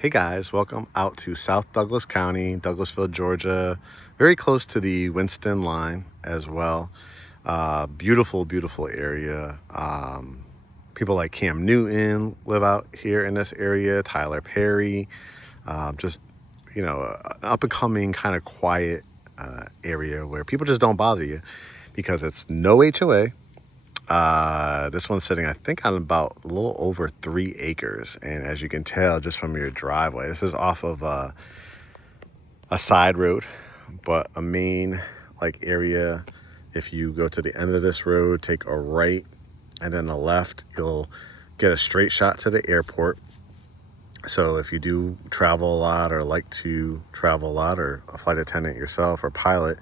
Hey guys, welcome out to South Douglas County, Douglasville, Georgia, very close to the Winston line as well. Beautiful, beautiful area. People like Cam Newton live out here in this area, Tyler Perry, just, an up and coming kind of quiet area where people just don't bother you because it's no HOA. This one's sitting, I think, on about a little over 3 acres. And as you can tell just from your driveway, this is off of a side road, but a main area. If you go to the end of this road, take a right and then a left, you'll get a straight shot to the airport. So if you do travel a lot or like to travel a lot, or a flight attendant yourself or pilot,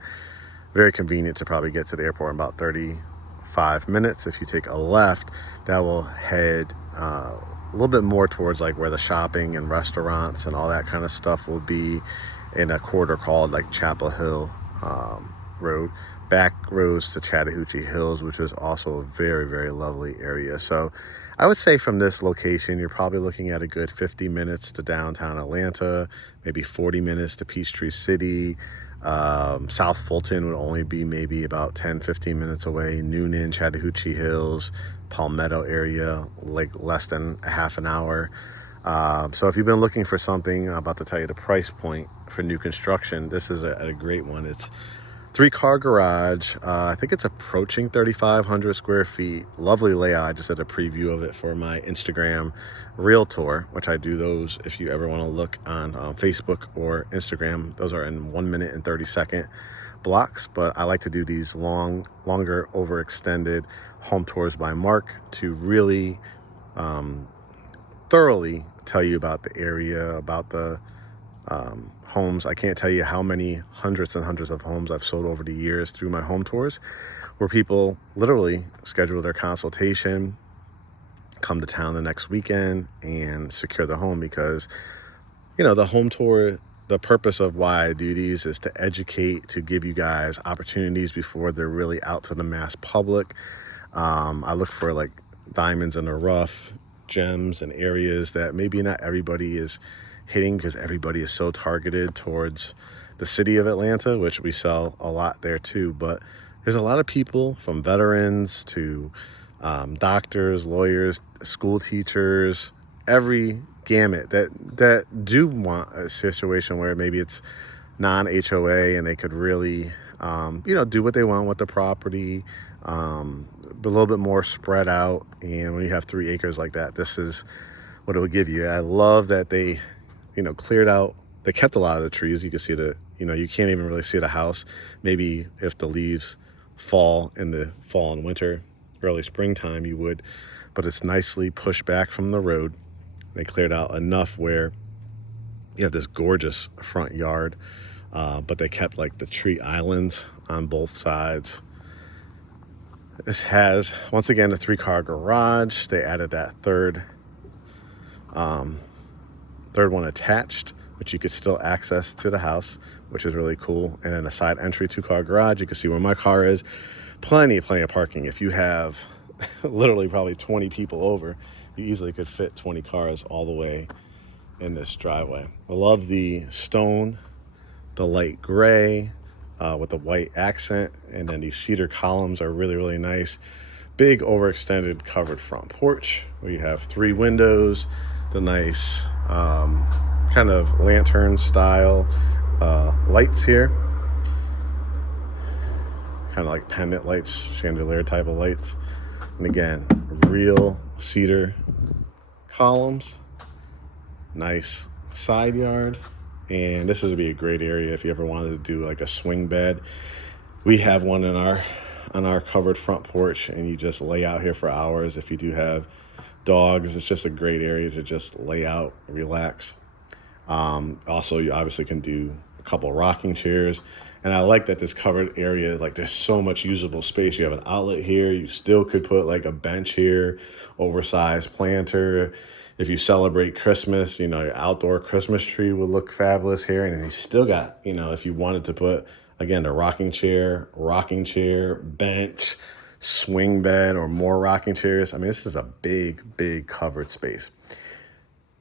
very convenient to probably get to the airport in about 35 minutes. If you take a left, that will head a little bit more towards where the shopping and restaurants and all that kind of stuff will be, in a corridor called Chapel Hill Road. Back roads to Chattahoochee Hills, which is also a very, very lovely area. So I would say from this location, you're probably looking at a good 50 minutes to downtown Atlanta, maybe 40 minutes to Peachtree City. South Fulton would only be maybe about 10-15 minutes away. Noonan, Chattahoochee Hills, Palmetto area, less than a half an hour. So if you've been looking for something, I'm about to tell you the price point for new construction. This is a great one. It's 3-car garage. I think it's approaching 3,500 square feet. Lovely layout. I just did a preview of it for my Instagram Realtor, which I do those if you ever want to look on Facebook or Instagram. Those are in 1 minute and 30-second blocks, but I like to do these longer, overextended home tours by Mark to really thoroughly tell you about the area, about the homes. I can't tell you how many hundreds and hundreds of homes I've sold over the years through my home tours, where people literally schedule their consultation, come to town the next weekend, and secure the home. Because the home tour, the purpose of why I do these is to educate, to give you guys opportunities before they're really out to the mass public. I look for diamonds in the rough, gems and areas that maybe not everybody is hitting, because everybody is so targeted towards the city of Atlanta, which we sell a lot there too. But there's a lot of people, from veterans to doctors, lawyers, school teachers, every gamut, that do want a situation where maybe it's non-HOA and they could really do what they want with the property, but a little bit more spread out. And when you have 3 acres like that, this is what it will give you. I love that they cleared out, they kept a lot of the trees. You can see you can't even really see the house. Maybe if the leaves fall in the fall and winter, early springtime, you would, but it's nicely pushed back from the road. They cleared out enough where you have this gorgeous front yard, but they kept the tree islands on both sides. This has, once again, a 3-car garage. They added that third one attached, which you could still access to the house, which is really cool. And then a side entry 2-car garage. You can see where my car is. Plenty of parking. If you have literally probably 20 people over, you easily could fit 20 cars all the way in this driveway. I love the stone, the light gray with the white accent, and then these cedar columns are really, really nice. Big overextended covered front porch where you have 3 windows, the nice kind of lantern style lights here, kind of like pendant lights, chandelier type of lights. And again, real cedar columns, nice side yard. And this would be a great area if you ever wanted to do a swing bed. We have one on our covered front porch, and you just lay out here for hours. If you do have dogs, it's just a great area to just lay out, relax. Also, you obviously can do a couple of rocking chairs. And I like that this covered area, there's so much usable space. You have an outlet here. You still could put a bench here, oversized planter. If you celebrate Christmas, your outdoor Christmas tree would look fabulous here. And you still got, if you wanted to put, again, a rocking chair, bench, swing bed, or more rocking chairs. I mean, this is a big, big covered space.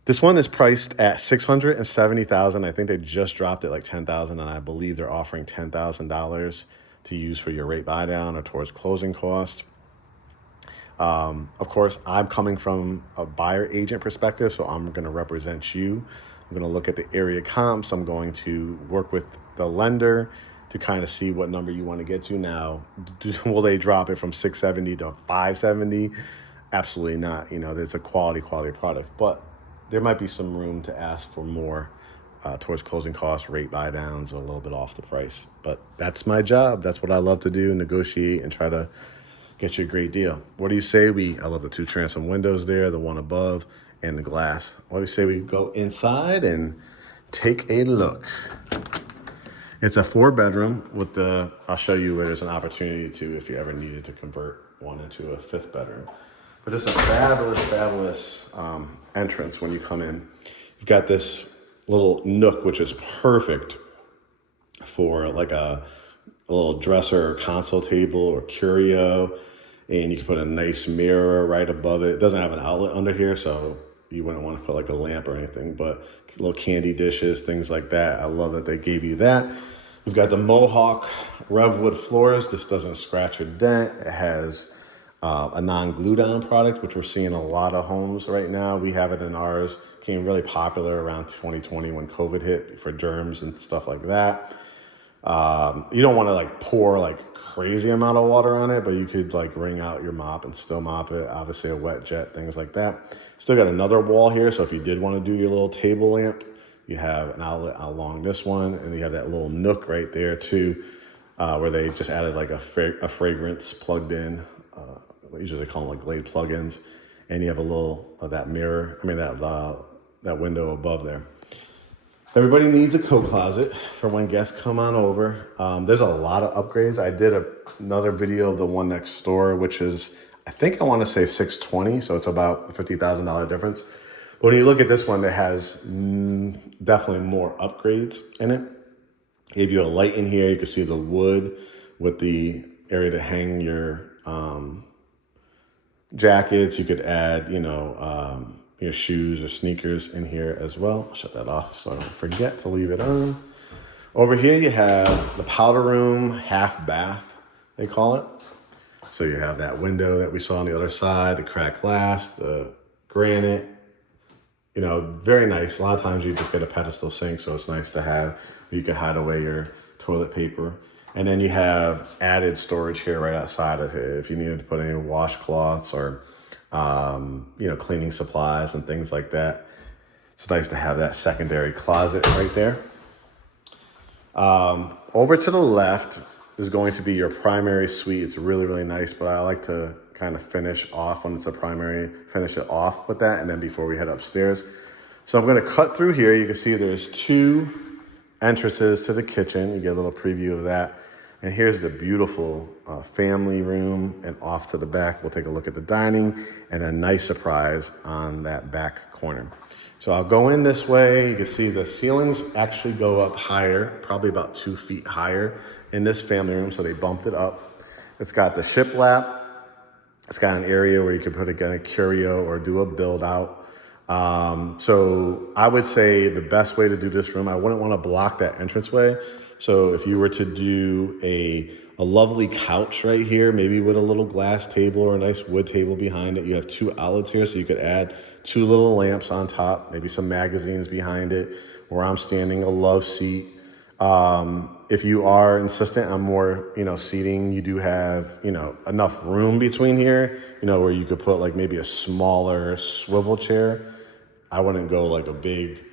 This one is priced at $670,000. I think they just dropped it like $10,000, and I believe they're offering $10,000 to use for your rate buy down or towards closing cost. Of course, I'm coming from a buyer agent perspective, so I'm going to represent you. I'm going to look at the area comps. I'm going to work with the lender to kind of see what number you want to get to. Now, will they drop it from 670 to 570? Absolutely not. You know, there's a quality product, but there might be some room to ask for more towards closing costs, rate buy downs, or a little bit off the price. But that's my job. That's what I love to do, negotiate and try to get you a great deal. What do you say I love the 2 transom windows there, the one above and the glass. What do you say we go inside and take a look? It's a 4-bedroom with I'll show you where there's an opportunity to, if you ever needed to convert one into a 5th bedroom. But it's a fabulous entrance when you come in. You've got this little nook, which is perfect for like a little dresser or console table or curio. And you can put a nice mirror right above it. It doesn't have an outlet under here, so you wouldn't want to put like a lamp or anything, but little candy dishes, things like that. I love that they gave you that. We've got the Mohawk Revwood floors. This doesn't scratch or dent. It has a non-glue down product, which we're seeing a lot of homes right now. We have it in ours. Became really popular around 2020 when COVID hit for germs and stuff like that. You don't want to like pour like crazy amount of water on it, but you could like wring out your mop and still mop it. Obviously a wet jet, things like that. Still got another wall here, so if you did want to do your little table lamp, you have an outlet along this one, and you have that little nook right there too, where they just added like a fragrance plugged in. Usually they call them like Glade plugins, and you have a little that mirror. I mean that window above there. Everybody needs a coat closet for when guests come on over. There's a lot of upgrades. I did another video of the one next door, which is, I think I want to say $620, so it's about a $50,000 difference. But when you look at this one, that has definitely more upgrades in it. Gave you a light in here. You can see the wood with the area to hang your jackets. You could add, your shoes or sneakers in here as well. I'll shut that off so I don't forget to leave it on. Over here you have the powder room, half bath, they call it. So you have that window that we saw on the other side, the cracked glass, the granite, very nice. A lot of times you just get a pedestal sink, so it's nice to have. You can hide away your toilet paper. And then you have added storage here right outside of it. If you needed to put any washcloths or cleaning supplies and things like that. It's nice to have that secondary closet right there. Over to the left is going to be your primary suite. It's really, really nice, but I like to kind of finish off when it's a primary, finish it off with that, and then before we head upstairs. So I'm going to cut through here. You can see there's 2 entrances to the kitchen. You get a little preview of that. And here's the beautiful family room, and off to the back, we'll take a look at the dining and a nice surprise on that back corner. So I'll go in this way. You can see the ceilings actually go up higher, probably about 2 feet higher in this family room. So they bumped it up. It's got the shiplap. It's got an area where you can put a curio or do a build out. So I would say the best way to do this room, I wouldn't want to block that entranceway. So if you were to do a lovely couch right here, maybe with a little glass table or a nice wood table behind it, you have 2 outlets here, so you could add 2 little lamps on top, maybe some magazines behind it. Where I'm standing, a love seat. If you are insistent on more, seating, you do have, enough room between here, where you could put like maybe a smaller swivel chair. I wouldn't go like a big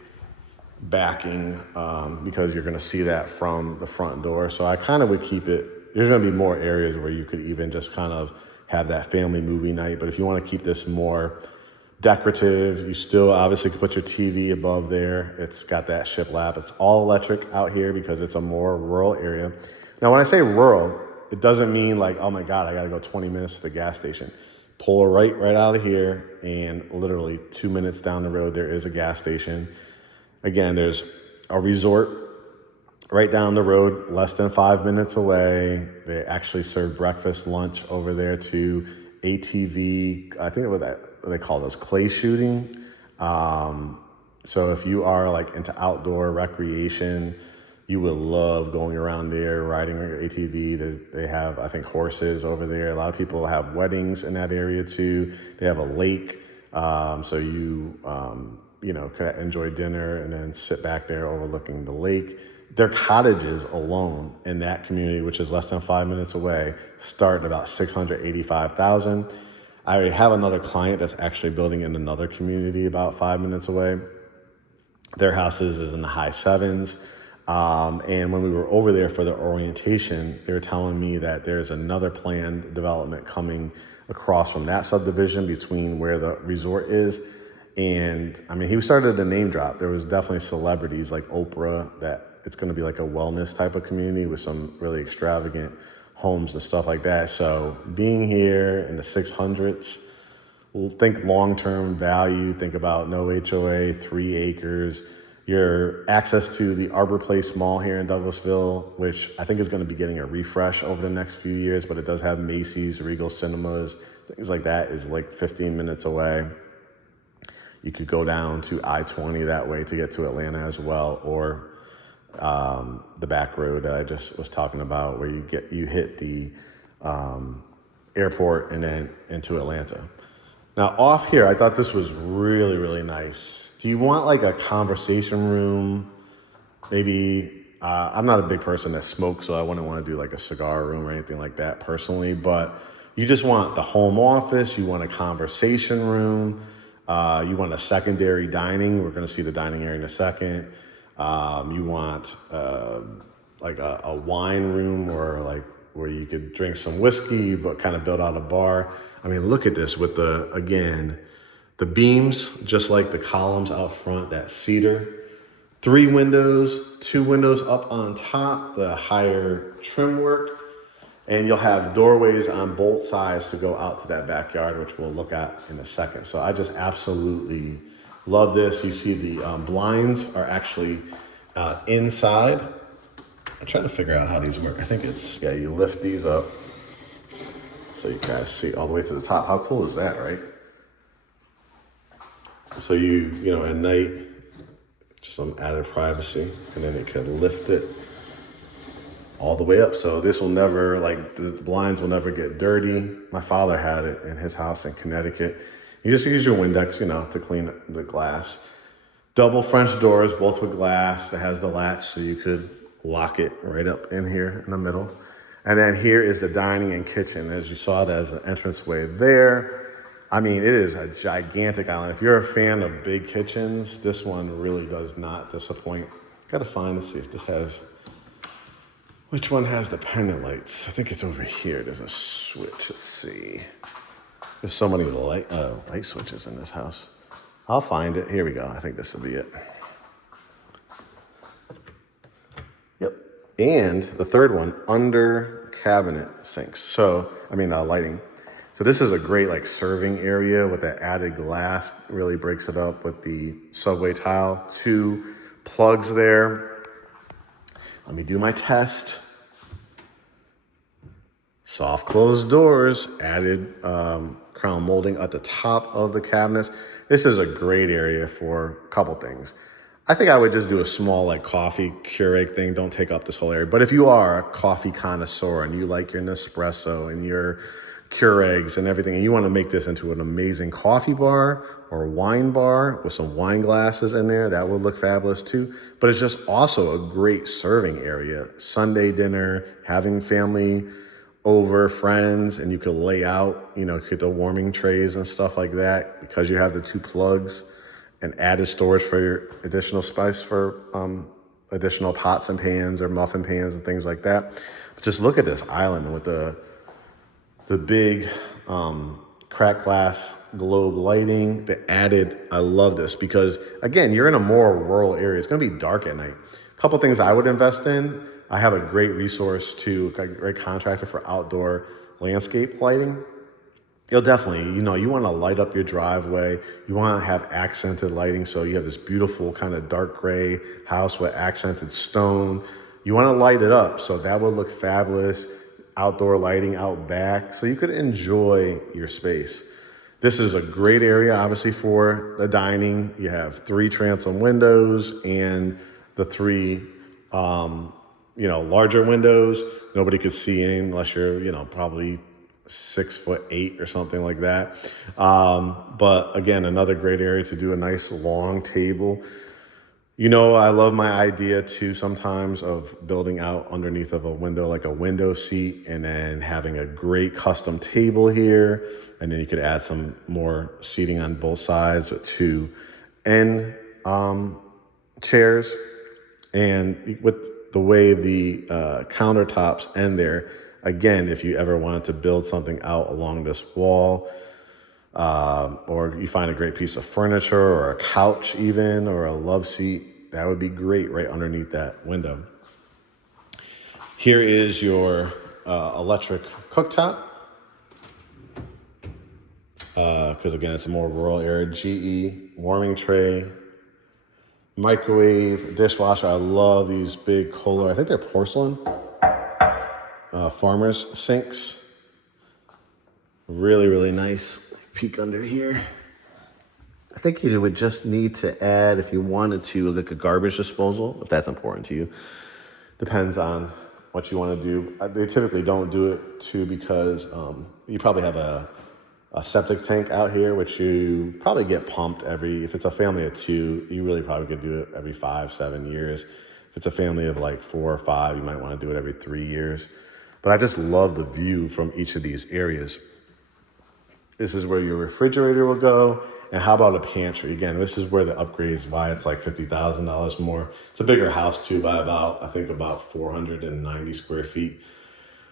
backing because you're going to see that from the front door. So I kind of would keep it. There's going to be more areas where you could even just kind of have that family movie night. But if you want to keep this more decorative, you still obviously can put your TV above there. It's got that shiplap. It's all electric out here because it's a more rural area. Now, when I say rural, it doesn't mean like, oh my God, I got to go 20 minutes to the gas station. Pull right out of here, and literally 2 minutes down the road, there is a gas station. Again, there's a resort right down the road, less than 5 minutes away. They actually serve breakfast, lunch over there too. ATV, I think it was that they call those clay shooting. So if you are like into outdoor recreation, you would love going around there, riding your ATV. They have, I think, horses over there. A lot of people have weddings in that area too. They have a lake, so you know, could enjoy dinner and then sit back there overlooking the lake. Their cottages alone in that community, which is less than 5 minutes away, start at about $685,000. I have another client that's actually building in another community about 5 minutes away. Their houses is in the high sevens. And when we were over there for the orientation, they were telling me that there's another planned development coming across from that subdivision between where the resort is. And I mean, he started to name drop. There was definitely celebrities like Oprah, that it's going to be like a wellness type of community with some really extravagant homes and stuff like that. So being here in the 600s, think long-term value, think about no HOA, 3 acres, your access to the Arbor Place Mall here in Douglasville, which I think is going to be getting a refresh over the next few years, but it does have Macy's, Regal Cinemas, things like that, is like 15 minutes away. You could go down to I-20 that way to get to Atlanta as well, or the back road that I just was talking about, where you hit the airport and then into Atlanta. Now off here, I thought this was really, really nice. Do you want like a conversation room? Maybe, I'm not a big person that smokes, so I wouldn't want to do like a cigar room or anything like that personally, but you just want the home office, you want a conversation room, you want a secondary dining. We're going to see the dining area in a second. You want like a wine room, or like where you could drink some whiskey, but kind of build out a bar. I mean, look at this with again, the beams, just like the columns out front, that cedar. 3 windows, 2 windows up on top, the higher trim work. And you'll have doorways on both sides to go out to that backyard, which we'll look at in a second. So I just absolutely love this. You see the blinds are actually inside. I'm trying to figure out how these work. I think it's, yeah, you lift these up so you guys see all the way to the top. How cool is that, right? So you know, at night, just some added privacy, and then it can lift it all the way up. So this will never, like, the blinds will never get dirty. My father had it in his house in Connecticut. You just use your Windex, you know, to clean the glass. Double French doors, both with glass, that has the latch, so you could lock it right up in here in the middle. And then here is the dining and kitchen. As you saw, there's an entranceway there. I mean, it is a gigantic island. If you're a fan of big kitchens, this one really does not disappoint. Gotta find and see if this has, which one has the pendant lights? I think it's over here. There's a switch. Let's see. There's so many light switches in this house. I'll find it. Here we go. I think this will be it. Yep. And the third one, under cabinet sinks. So, lighting. So this is a great like serving area with that added glass. Really breaks it up with the subway tile. 2 plugs there. Let me do my test. Soft closed doors, added crown molding at the top of the cabinets. This is a great area for a couple things. I think I would just do a small like coffee Keurig thing. Don't take up this whole area. But if you are a coffee connoisseur and you like your Nespresso and your Keurigs and everything, and you want to make this into an amazing coffee bar or wine bar with some wine glasses in there, that would look fabulous too. But it's just also a great serving area. Sunday dinner, having family over, friends, and you could lay out, you know, get the warming trays and stuff like that, because you have the 2 plugs and added storage for your additional spice for additional pots and pans or muffin pans and things like that. But just look at this island with the big cracked glass globe lighting, the added, I love this because again, you're in a more rural area. It's gonna be dark at night. A couple things I would invest in. I have a great resource to a great contractor for outdoor landscape lighting. You'll definitely, you know, you want to light up your driveway. You want to have accented lighting. So you have this beautiful kind of dark gray house with accented stone. You want to light it up. So that would look fabulous. Outdoor lighting out back. So you could enjoy your space. This is a great area, obviously, for the dining. You have 3 transom windows and the 3, larger windows. Nobody could see in unless you're, probably 6'8" or something like that. But again, another great area to do a nice long table. I love my idea too sometimes of building out underneath of a window, like a window seat, and then having a great custom table here. And then you could add some more seating on both sides with 2 end chairs. And with the way the countertops end there, again, if you ever wanted to build something out along this wall, or you find a great piece of furniture or a couch even, or a love seat, that would be great right underneath that window. Here is your electric cooktop. Because again, it's a more rural area. GE warming tray, microwave, dishwasher. I love these big Kohler, I think they're porcelain, farmer's sinks. Really, really nice. Peek under here. I think you would just need to add, if you wanted to, like a garbage disposal, if that's important to you. Depends on what you want to do. They typically don't do it too because you probably have a septic tank out here, which you probably get pumped if it's a family of 2, you really probably could do it every 5-7 years. If it's a family of like 4 or 5, you might want to do it every 3 years. But I just love the view from each of these areas. This is where your refrigerator will go. And how about a pantry? Again, this is where the upgrades, why it's like $50,000 more. It's a bigger house too by about 490 square feet.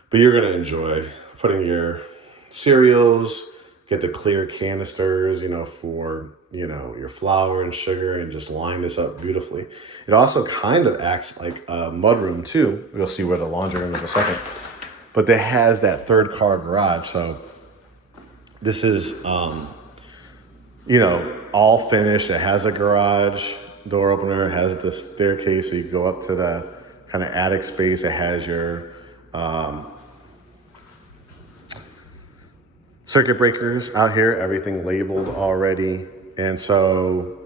But you're gonna enjoy putting your cereals, get the clear canisters, for, your flour and sugar, and just line this up beautifully. It also kind of acts like a mudroom too. We'll see where the laundry room is in a second. But it has that 3rd car garage. So this is, all finished. It has a garage door opener. It has the staircase so you can go up to the kind of attic space. It has your circuit breakers out here, everything labeled already. And so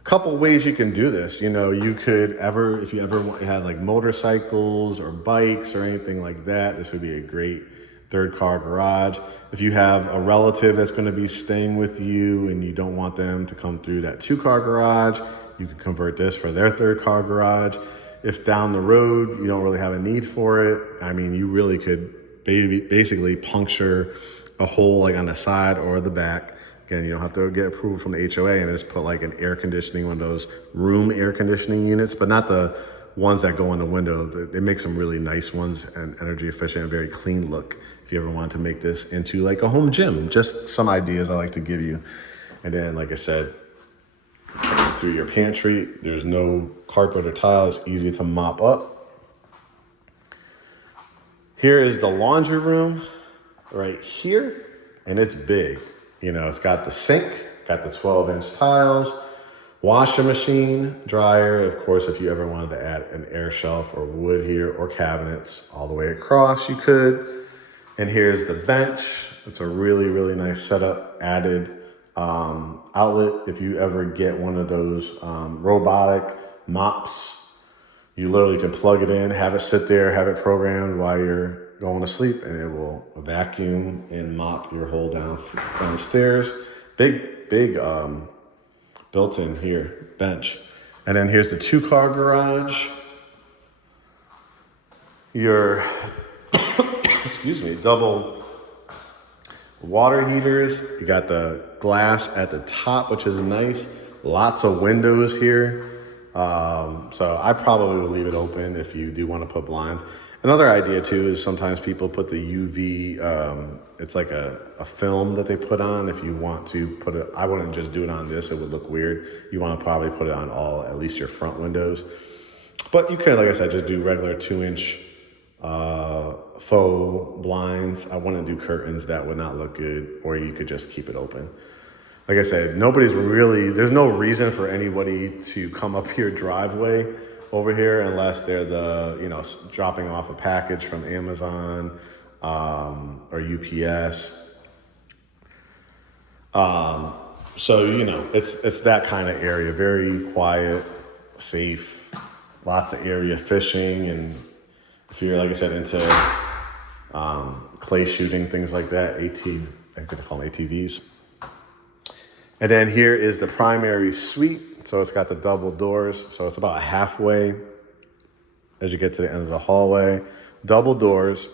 a couple ways you can do this. You could if you ever had like motorcycles or bikes or anything like that, this would be a great 3rd car garage. If you have a relative that's going to be staying with you and you don't want them to come through that 2-car garage, you can convert this for their 3rd car garage. If down the road you don't really have a need for it, you really could basically puncture a hole like on the side or the back. Again, you don't have to get approval from the HOA and just put like an air conditioning, one of those room air conditioning units, but not the ones that go in the window. They make some really nice ones and energy efficient and very clean look. If you ever want to make this into like a home gym, just some ideas I like to give you. And then, like I said, through your pantry, there's no carpet or tile. It's easy to mop up. Here is the laundry room right here, and it's big. It's got the sink, got the 12-inch tiles, washing machine, dryer. Of course, if you ever wanted to add an air shelf or wood here or cabinets all the way across, you could. And here's the bench. It's a really, really nice setup. Added outlet. If you ever get one of those robotic mops, you literally can plug it in, have it sit there, have it programmed while you're going to sleep, and it will vacuum and mop your whole downstairs. Big built-in here bench. And then here's the 2-car garage. Your double water heaters. You got the glass at the top, which is nice. Lots of windows here. So I probably would leave it open if you do want to put blinds. Another idea too is sometimes people put the UV, it's like a film that they put on. If you want to put it, I wouldn't just do it on this, it would look weird. You want to probably put it on at least your front windows. But you could, like I said, just do regular 2-inch faux blinds. I wouldn't do curtains, that would not look good, or you could just keep it open. Like I said, there's no reason for anybody to come up your driveway over here unless they're dropping off a package from Amazon or UPS. So, you know, it's that kind of area, very quiet, safe, lots of area fishing. And if you're, like I said, into clay shooting, things like that, I think they call them ATVs. And then here is the primary suite. So it's got the double doors. So it's about halfway as you get to the end of the hallway. Double doors.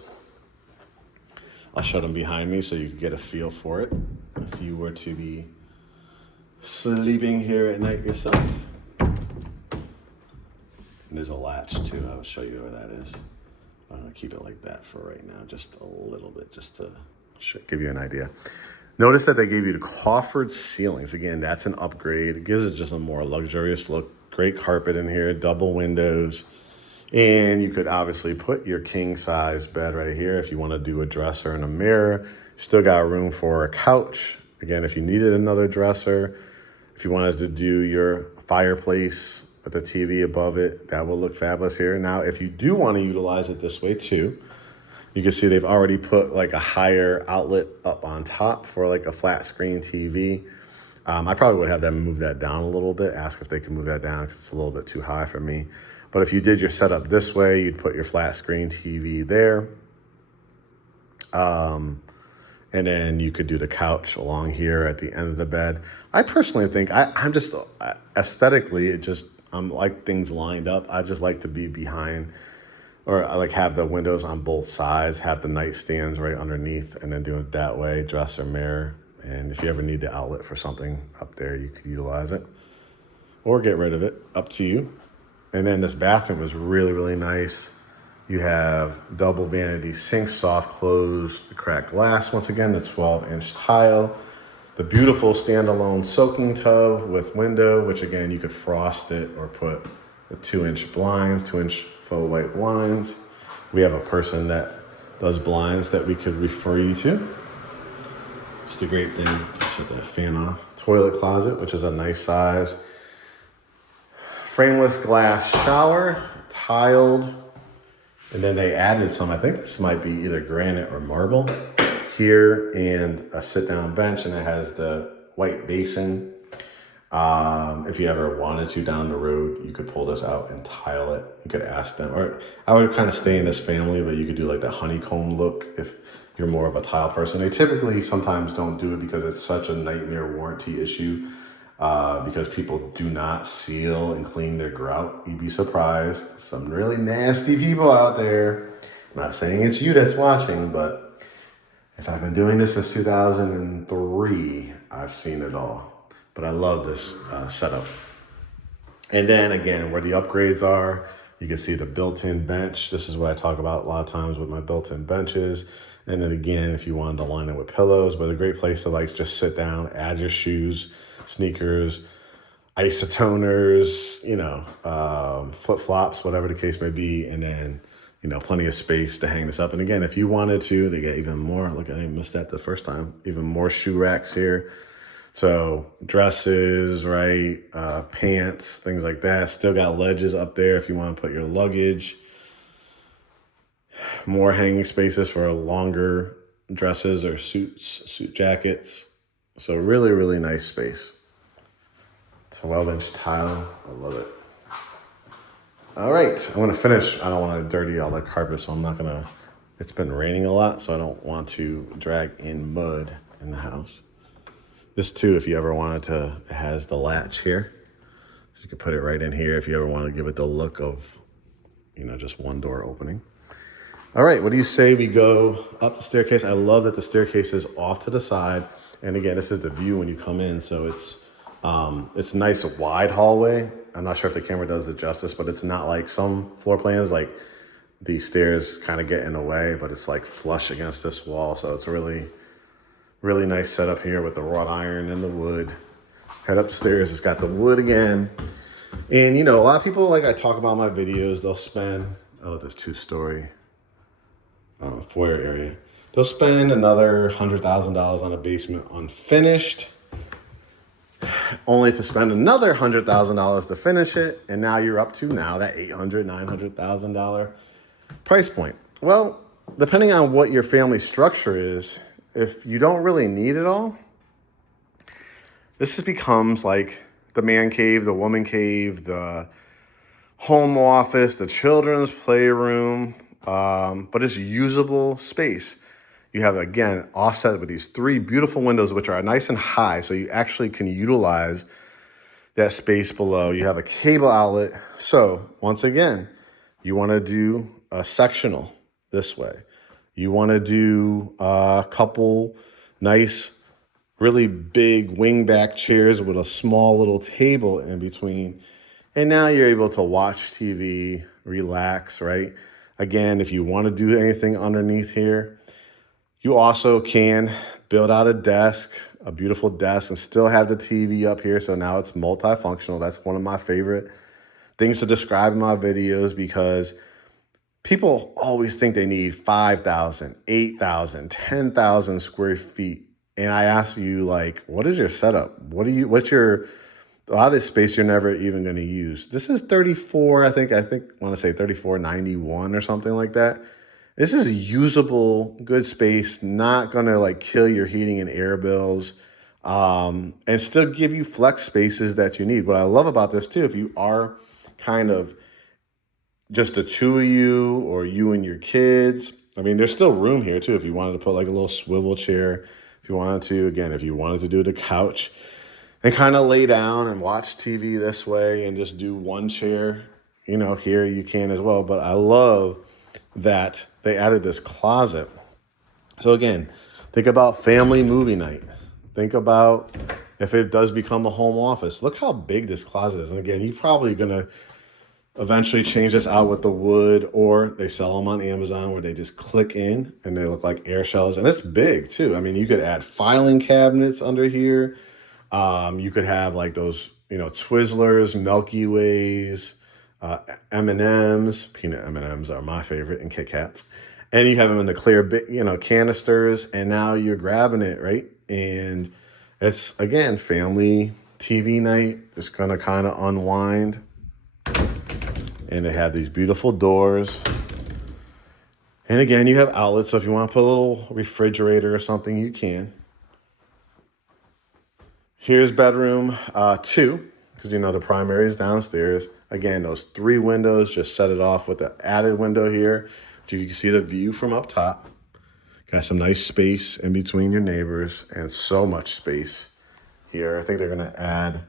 I'll show them behind me so you can get a feel for it if you were to be sleeping here at night yourself. And there's a latch too. I will show you where that is. I'm gonna keep it like that for right now, just a little bit, just to give you an idea. Notice that they gave you the coffered ceilings. Again, that's an upgrade. It gives it just a more luxurious look. Great carpet in here, double windows. And you could obviously put your king size bed right here if you want to do a dresser and a mirror. Still got room for a couch. Again, if you needed another dresser, if you wanted to do your fireplace with the TV above it, that will look fabulous here. Now, if you do want to utilize it this way too, you can see they've already put like a higher outlet up on top for like a flat screen TV. I probably would have them move that down a little bit, ask if they can move that down because it's a little bit too high for me. But if you did your setup this way, you'd put your flat screen TV there. And then you could do the couch along here at the end of the bed. I personally think, I'm just, aesthetically, I'm like things lined up. I just like to be behind, or I like have the windows on both sides, have the nightstands right underneath, and then do it that way, dresser, mirror. And if you ever need the outlet for something up there, you could utilize it or get rid of it, up to you. And then this bathroom is really, really nice. You have double vanity sink, soft close, the cracked glass, once again, the 12-inch tile, the beautiful standalone soaking tub with window, which again, you could frost it or put the 2-inch blinds, 2-inch faux white blinds. We have a person that does blinds that we could refer you to. Just a great thing. Shut that fan off. Toilet closet, which is a nice size. Frameless glass shower, tiled. And then they added some, I think this might be either granite or marble here, and a sit-down bench, and it has the white basin. If you ever wanted to down the road, you could pull this out and tile it. You could ask them, or I would kind of stay in this family, but you could do like the honeycomb look if you're more of a tile person. They typically sometimes don't do it because it's such a nightmare warranty issue, because people do not seal and clean their grout. You'd be surprised. Some really nasty people out there. I'm not saying it's you that's watching, but if I've been doing this since 2003, I've seen it all. But I love this setup. And then again, where the upgrades are, you can see the built-in bench. This is what I talk about a lot of times with my built-in benches. And then again, if you wanted to line it with pillows, but a great place to like just sit down, add your shoes, sneakers, isotoners, flip-flops, whatever the case may be. And then, plenty of space to hang this up. And again, if you wanted to, they get even more. Look, I missed that the first time. Even more shoe racks here. So dresses, right? Pants, things like that. Still got ledges up there if you want to put your luggage. More hanging spaces for longer dresses or suit jackets. So really, really nice space. It's a 12-inch tile. I love it. All right, I want to finish. I don't want to dirty all the carpet, so I'm not going to. It's been raining a lot, so I don't want to drag in mud in the house. This too, if you ever wanted to, it has the latch here. So you can put it right in here if you ever want to give it the look of, just one door opening. All right, what do you say we go up the staircase? I love that the staircase is off to the side. And again, this is the view when you come in. So it's nice, wide hallway. I'm not sure if the camera does it justice, but it's not like some floor plans, like the stairs kind of get in the way, but it's like flush against this wall. So it's a really, really nice setup here with the wrought iron and the wood. Head up the stairs, it's got the wood again. And a lot of people, like I talk about in my videos, they'll spend, this 2-story foyer area. They'll spend another $100,000 on a basement unfinished, only to spend another $100,000 to finish it. And now you're up to that $800,000, $900,000 price point. Well, depending on what your family structure is, if you don't really need it all, becomes like the man cave, the woman cave, the home office, the children's playroom, but it's usable space. You have, again, offset with these 3 beautiful windows, which are nice and high, so you actually can utilize that space below. You have a cable outlet. So once again, you want to do a sectional this way. You want to do a couple nice, really big wingback chairs with a small little table in between. And now you're able to watch TV, relax, right? Again, if you want to do anything underneath here, you also can build out a desk, a beautiful desk, and still have the TV up here. So now it's multifunctional. That's one of my favorite things to describe in my videos, because people always think they need 5,000, 8,000, 10,000 square feet. And I ask you, like, what is your setup? What's your, a lot of this space you're never even going to use. This is 34, I want to say 3491 or something like that. This is usable, good space, not going to like kill your heating and air bills, and still give you flex spaces that you need. What I love about this too, if you are kind of just the 2 of you or you and your kids, I mean, there's still room here too. If you wanted to put like a little swivel chair, if you wanted to, again, if you wanted to do the couch and kind of lay down and watch TV this way and just do one chair, here you can as well. But I love that they added this closet. So again, think about family movie night. Think about if it does become a home office. Look how big this closet is. And again, you're probably going to eventually change this out with the wood, or they sell them on Amazon where they just click in and they look like air shells. And it's big too. I mean, you could add filing cabinets under here. You could have like those, Twizzlers, Milky Ways, M&Ms. Peanut M&Ms are my favorite, and Kit Kats. And you have them in the clear, canisters, and now you're grabbing it, right? And it's, again, family TV night. Just going to kind of unwind. And they have these beautiful doors. And again, you have outlets, so if you want to put a little refrigerator or something, you can. Here's bedroom 2, because the primary is downstairs. Again, those 3 windows, just set it off with the added window here. So you can see the view from up top. Got some nice space in between your neighbors, and so much space here. I think they're going to add,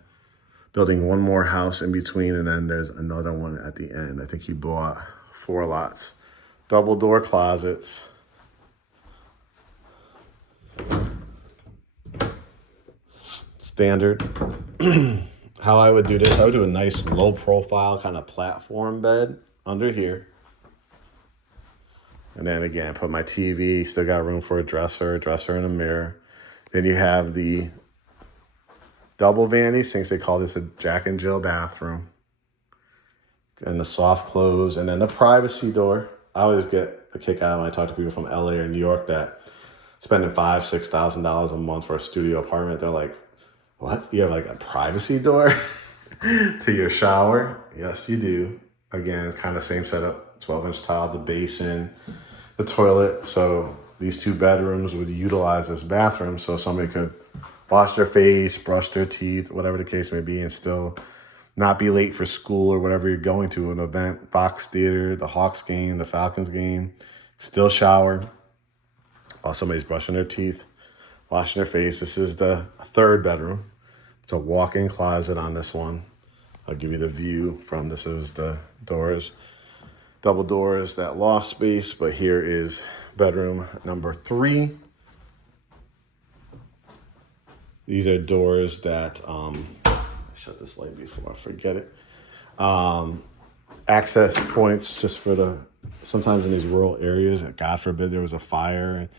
building one more house in between, and then there's another one at the end. I think he bought 4 lots. Double door closets. Standard. How I would do this, I would do a nice low profile kind of platform bed under here. And then again, put my TV, still got room for a dresser and a mirror. Then you have the double vanity sinks. They call this a Jack and Jill bathroom. And the soft close, and then the privacy door. I always get a kick out of when I talk to people from LA or New York that spending $5,000, $6,000 a month for a studio apartment. They're like, what? You have like a privacy door to your shower? Yes, you do. Again, it's kind of same setup, 12-inch tile, the basin, the toilet. So these 2 bedrooms would utilize this bathroom so somebody could wash their face, brush their teeth, whatever the case may be, and still not be late for school or whatever you're going to, an event, Fox Theater, the Hawks game, the Falcons game, still shower while somebody's brushing their teeth, washing their face. This is the 3rd bedroom. It's a walk-in closet on this one. I'll give you the view from this. Is the doors, double doors, that loft space. But here is bedroom number 3. These are doors that, shut this light before I forget it. Access points just for sometimes in these rural areas, God forbid there was a fire and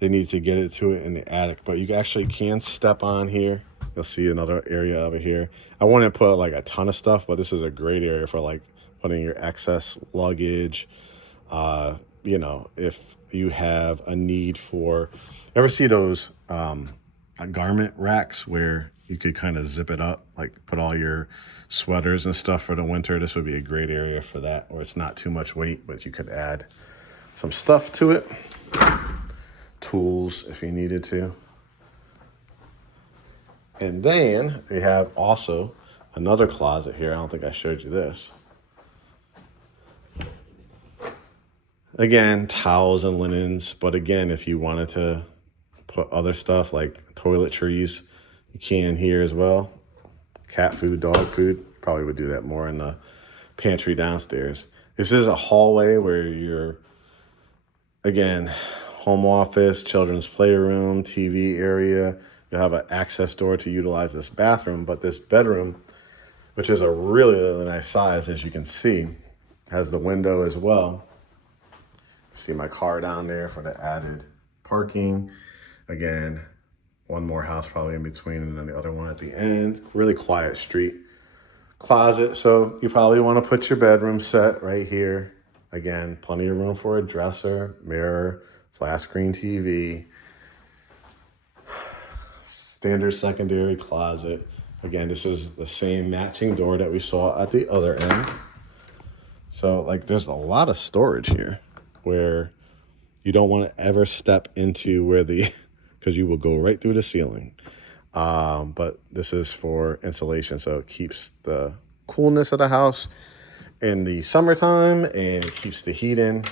they need to get it to it in the attic. But you actually can step on here. You'll see another area over here. I wouldn't put like a ton of stuff, but this is a great area for like putting your excess luggage. If you have a need for, ever see those garment racks where you could kind of zip it up, like put all your sweaters and stuff for the winter. This would be a great area for that, or it's not too much weight, but you could add some stuff to it. Tools if you needed to. And then we have also another closet here. I don't think I showed you this. Again, towels and linens. But again, if you wanted to put other stuff like toiletries, you can here as well. Cat food, dog food. Probably would do that more in the pantry downstairs. This is a hallway where you're, again, home office, children's playroom, TV area. You'll have an access door to utilize this bathroom, but this bedroom, which is a really, really nice size, as you can see, has the window as well. See my car down there for the added parking. Again, one more house probably in between and then the other one at the end. Really quiet street. Closet, so you probably want to put your bedroom set right here. Again, plenty of room for a dresser, mirror, flat screen TV. Standard secondary closet. Again, this is the same matching door that we saw at the other end. So like there's a lot of storage here where you don't want to ever step into where the, because you will go right through the ceiling. But this is for insulation, so it keeps the coolness of the house in the summertime and it keeps the heat in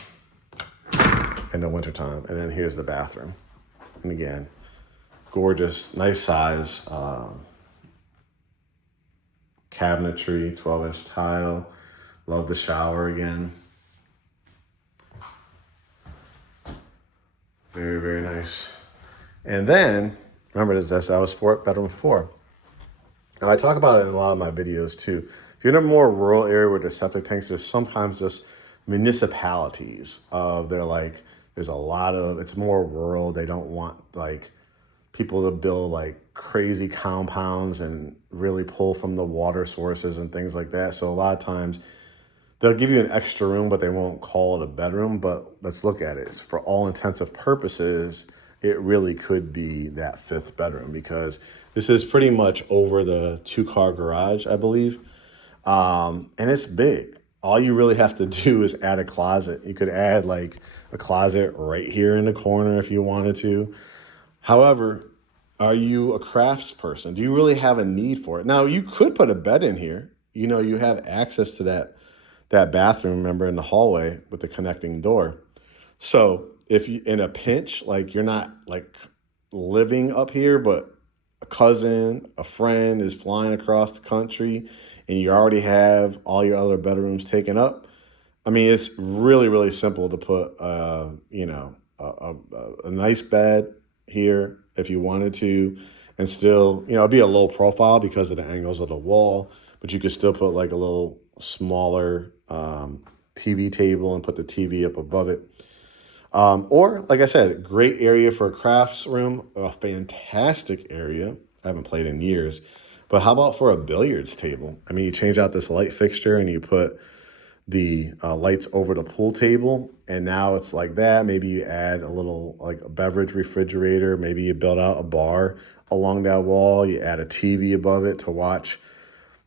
the wintertime. And then here's the bathroom. And again, gorgeous, nice size, cabinetry, 12-inch tile. Love the shower again. Very, very nice. And then, remember this, that was bedroom 4. Now, I talk about it in a lot of my videos too. If you're in a more rural area where there's septic tanks, there's sometimes just municipalities they're like, there's a lot of, it's more rural. They don't want like people to build like crazy compounds and really pull from the water sources and things like that. So a lot of times they'll give you an extra room, but they won't call it a bedroom. But let's look at it. For all intensive purposes, it really could be that 5th bedroom because this is pretty much over the 2-car garage, I believe. And it's big. All you really have to do is add a closet. You could add like a closet right here in the corner if you wanted to. However, are you a crafts person? Do you really have a need for it? Now, you could put a bed in here. You know, you have access to that bathroom, remember, in the hallway with the connecting door. So if you, in a pinch, like you're not like living up here, but a cousin, a friend is flying across the country and you already have all your other bedrooms taken up. I mean, it's really, really simple to put, you know, a nice bed here if you wanted to, and still, you know, it'd be a low profile because of the angles of the wall, but you could still put like a little smaller TV table and put the TV up above it. Or, like I said, great area for a crafts room, a fantastic area. I haven't played in years. But how about for a billiards table? I mean, you change out this light fixture and you put the lights over the pool table, and now it's like that. Maybe you add a little, like a beverage refrigerator. Maybe you build out a bar along that wall. You add a TV above it to watch.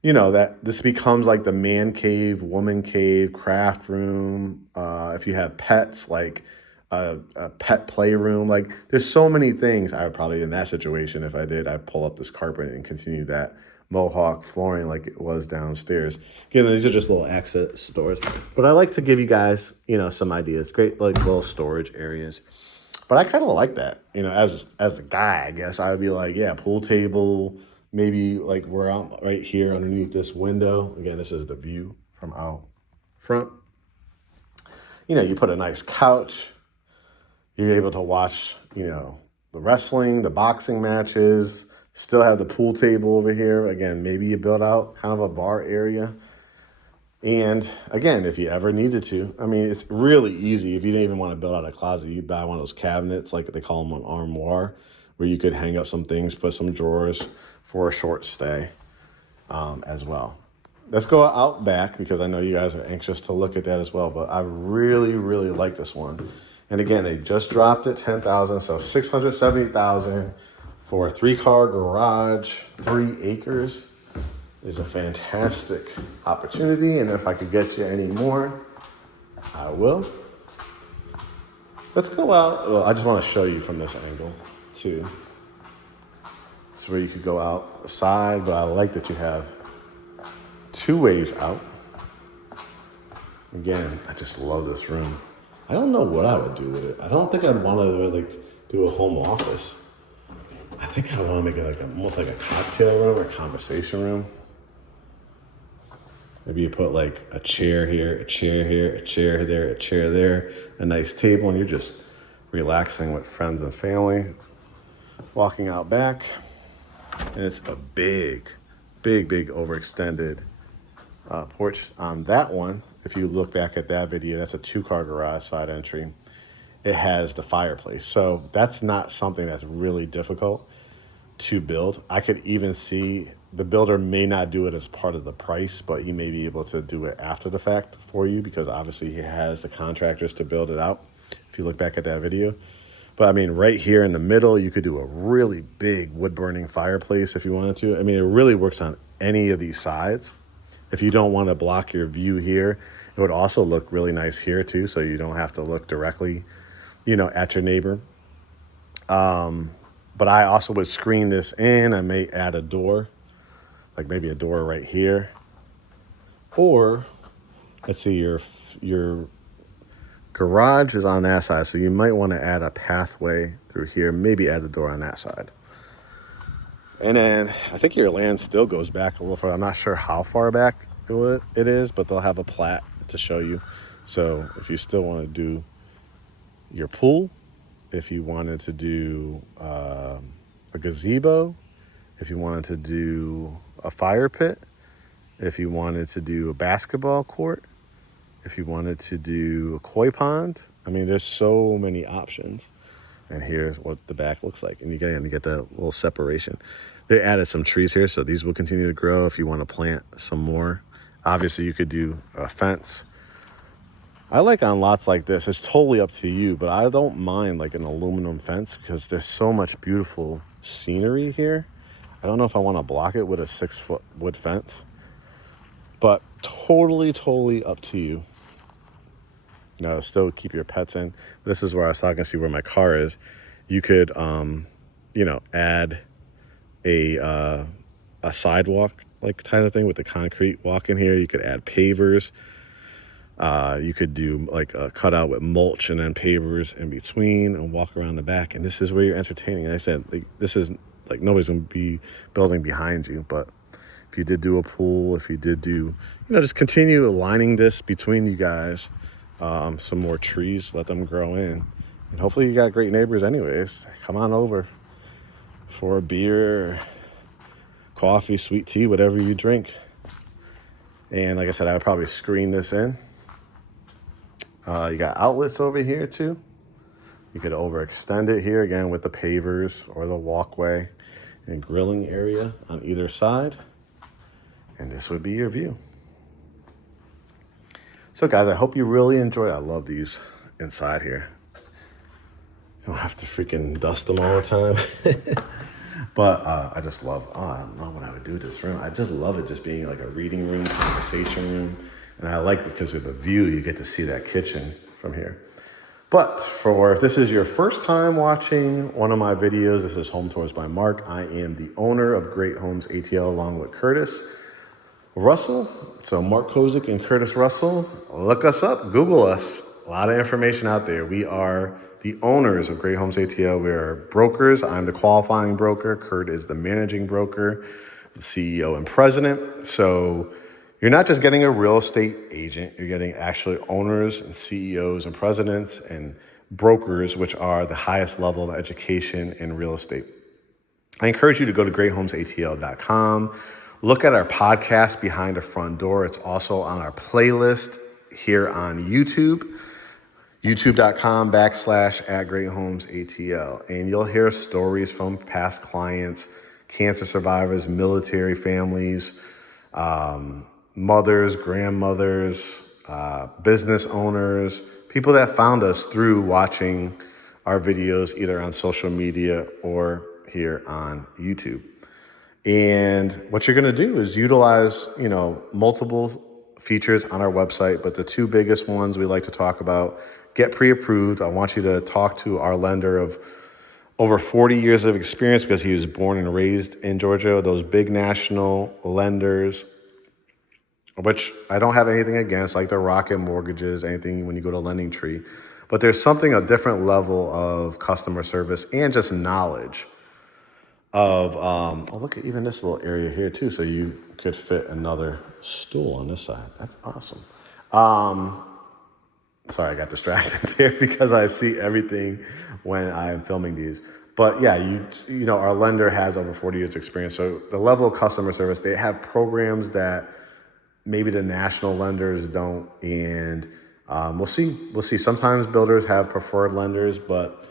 You know, that this becomes like the man cave, woman cave, craft room. If you have pets, like a pet playroom, like there's so many things. I would probably, in that situation, if I did, I'd pull up this carpet and continue that mohawk flooring like it was downstairs. Again, these are just little access doors, but I like to give you guys, you know, some ideas. Great, like little storage areas. But I kind of like that, you know, as a guy, I guess I would be like, yeah, pool table. Maybe like we're out right here underneath this window. Again, this is the view from out front. You know, you put a nice couch. You're able to watch, you know, the wrestling, the boxing matches, still have the pool table over here. Again, maybe you build out kind of a bar area. And again, if you ever needed to, I mean, it's really easy. If you didn't even want to build out a closet, you buy one of those cabinets, like they call them an armoire, where you could hang up some things, put some drawers for a short stay as well. Let's go out back because I know you guys are anxious to look at that as well, but I really, really like this one. And again, they just dropped it, $10,000, so $670,000 for a 3-car garage, 3 acres. Is a fantastic opportunity, and if I could get you any more, I will. Let's go out. Well, I just want to show you from this angle too. It's is where you could go outside, but I like that you have 2 ways out. Again, I just love this room. I don't know what I would do with it. I don't think I'd want to like do a home office. I think I want to make it like almost like a cocktail room or conversation room. Maybe you put like a chair here, a chair here, a chair there, a chair there, a nice table, and you're just relaxing with friends and family, walking out back. And it's a big overextended porch on that one. If you look back at that video, that's a 2-car garage side entry. It has the fireplace. So that's not something that's really difficult to build. I could even see the builder may not do it as part of the price, but he may be able to do it after the fact for you, because obviously he has the contractors to build it out, if you look back at that video. But I mean, right here in the middle, you could do a really big wood burning fireplace if you wanted to. I mean, it really works on any of these sides. If you don't want to block your view here, it would also look really nice here too, so you don't have to look directly, at your neighbor. But I also would screen this in. I may add a door, like maybe a door right here. Or, let's see, your garage is on that side, so you might want to add a pathway through here, maybe add the door on that side. And then I think your land still goes back a little further. I'm not sure how far back it is, but they'll have a plat to show you. So if you still want to do your pool, if you wanted to do a gazebo, if you wanted to do a fire pit, if you wanted to do a basketball court, if you wanted to do a koi pond, I mean, there's so many options. And here's what the back looks like. And you get that little separation. They added some trees here, so these will continue to grow if you want to plant some more. Obviously, you could do a fence. I like on lots like this, it's totally up to you, but I don't mind like an aluminum fence because there's so much beautiful scenery here. I don't know if I want to block it with a 6-foot wood fence, but totally up to you. Still keep your pets in. This is where I was talking to see where my car is. You could, add a sidewalk like kind of thing with the concrete walk in here. You could add pavers. You could do like a cutout with mulch and then pavers in between and walk around the back. And this is where you're entertaining. And I said, like, this is like nobody's going to be building behind you. But if you did do a pool, if you did do, just continue aligning this between you guys. Some more trees, let them grow in. And hopefully you got great neighbors anyways. Come on over for a beer, or coffee, sweet tea, whatever you drink. And like I said, I would probably screen this in. You got outlets over here too. You could overextend it here again with the pavers or the walkway and grilling area on either side. And this would be your view. So guys, I hope you really enjoyed it. I love these inside here. You don't have to freaking dust them all the time. But I just love, I don't know what I would do with this room. I just love it just being like a reading room, conversation room. And I like it because of the view, you get to see that kitchen from here. But if this is your first time watching one of my videos, this is Home Tours by Mark. I am the owner of Great Homes ATL along with Curtis Russell. So Mark Kozik and Curtis Russell, look us up, Google us. A lot of information out there. We are the owners of Great Homes ATL. We are brokers. I'm the qualifying broker. Curt is the managing broker, the CEO and president. So you're not just getting a real estate agent. You're getting actually owners and CEOs and presidents and brokers, which are the highest level of education in real estate. I encourage you to go to GreatHomesATL.com. Look at our podcast, Behind the Front Door. It's also on our playlist here on YouTube, youtube.com/@GreatHomesATL. And you'll hear stories from past clients, cancer survivors, military families, mothers, grandmothers, business owners, people that found us through watching our videos either on social media or here on YouTube. And what you're going to do is utilize, multiple features on our website, but the two biggest ones we like to talk about, Get Pre-Approved. I want you to talk to our lender of over 40 years of experience because he was born and raised in Georgia. Those big national lenders, which I don't have anything against, like the Rocket Mortgages, anything when you go to Lending Tree. But there's something, a different level of customer service and just knowledge of, oh, look at even this little area here too. So you could fit another stool on this side. That's awesome. Sorry, I got distracted there because I see everything when I'm filming these. But yeah, you know, our lender has over 40 years experience. So the level of customer service, they have programs that maybe the national lenders don't. And we'll see. Sometimes builders have preferred lenders, but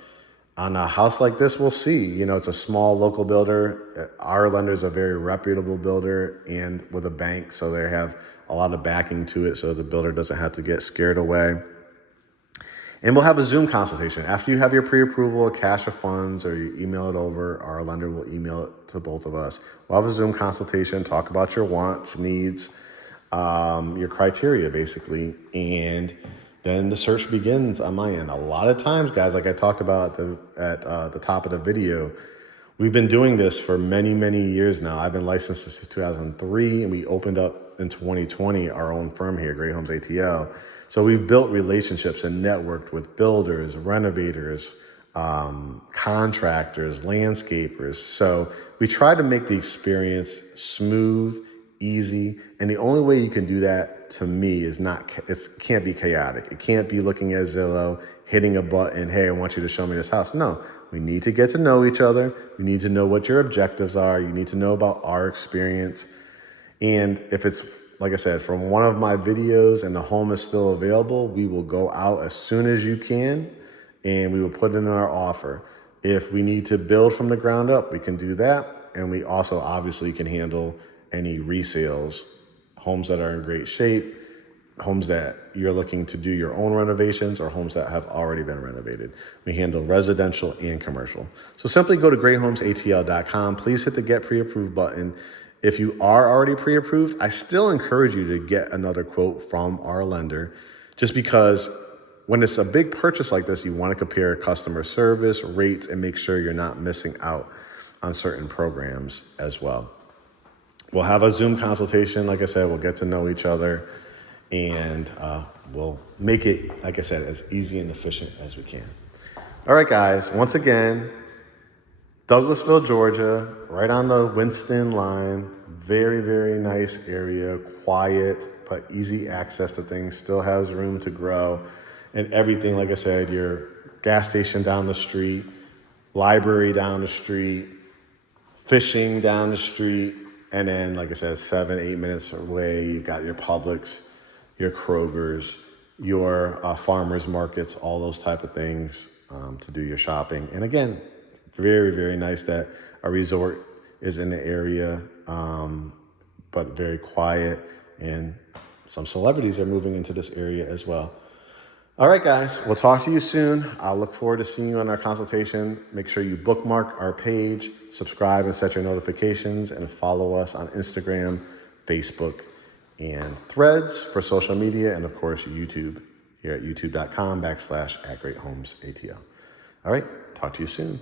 on a house like this, we'll see. You know, it's a small local builder. Our lender is a very reputable builder and with a bank, so they have a lot of backing to it, so the builder doesn't have to get scared away. And we'll have a Zoom consultation. After you have your pre-approval, cash of funds, or you email it over, our lender will email it to both of us. We'll have a Zoom consultation, talk about your wants, needs, your criteria, basically. And then the search begins on my end. A lot of times, guys, like I talked about at the top of the video, we've been doing this for many, many years now. I've been licensed since 2003, and we opened up in 2020 our own firm here, GreatHomesATL. So we've built relationships and networked with builders, renovators, contractors, landscapers. So we try to make the experience smooth, easy, and the only way you can do that, to me, is it can't be chaotic. It can't be looking at Zillow, hitting a button, hey, I want you to show me this house. No, we need to get to know each other. We need to know what your objectives are. You need to know about our experience. And if it's, like I said, from one of my videos and the home is still available, we will go out as soon as you can and we will put in our offer. If we need to build from the ground up, we can do that. And we also obviously can handle any resales, homes that are in great shape, homes that you're looking to do your own renovations, or homes that have already been renovated. We handle residential and commercial. So simply go to GreatHomesATL.com. Please hit the Get Pre-Approved button. If you are already pre-approved, I still encourage you to get another quote from our lender, just because when it's a big purchase like this, you want to compare customer service, rates, and make sure you're not missing out on certain programs as well. We'll have a Zoom consultation. Like I said, we'll get to know each other, and we'll make it, like I said, as easy and efficient as we can. All right, guys, once again, Douglasville, Georgia, right on the Winston line. Very, very nice area, quiet, but easy access to things, still has room to grow. And everything, like I said, your gas station down the street, library down the street, fishing down the street, and then, like I said, 7-8 minutes away, you've got your Publix, your Kroger's, your farmers markets, all those type of things to do your shopping. And again, very, very nice that a resort is in the area, but very quiet, and some celebrities are moving into this area as well. All right, guys, we'll talk to you soon. I'll look forward to seeing you on our consultation. Make sure you bookmark our page, subscribe and set your notifications, and follow us on Instagram, Facebook, and Threads for social media, and of course, YouTube here at youtube.com/@GreatHomesATL. All right, talk to you soon.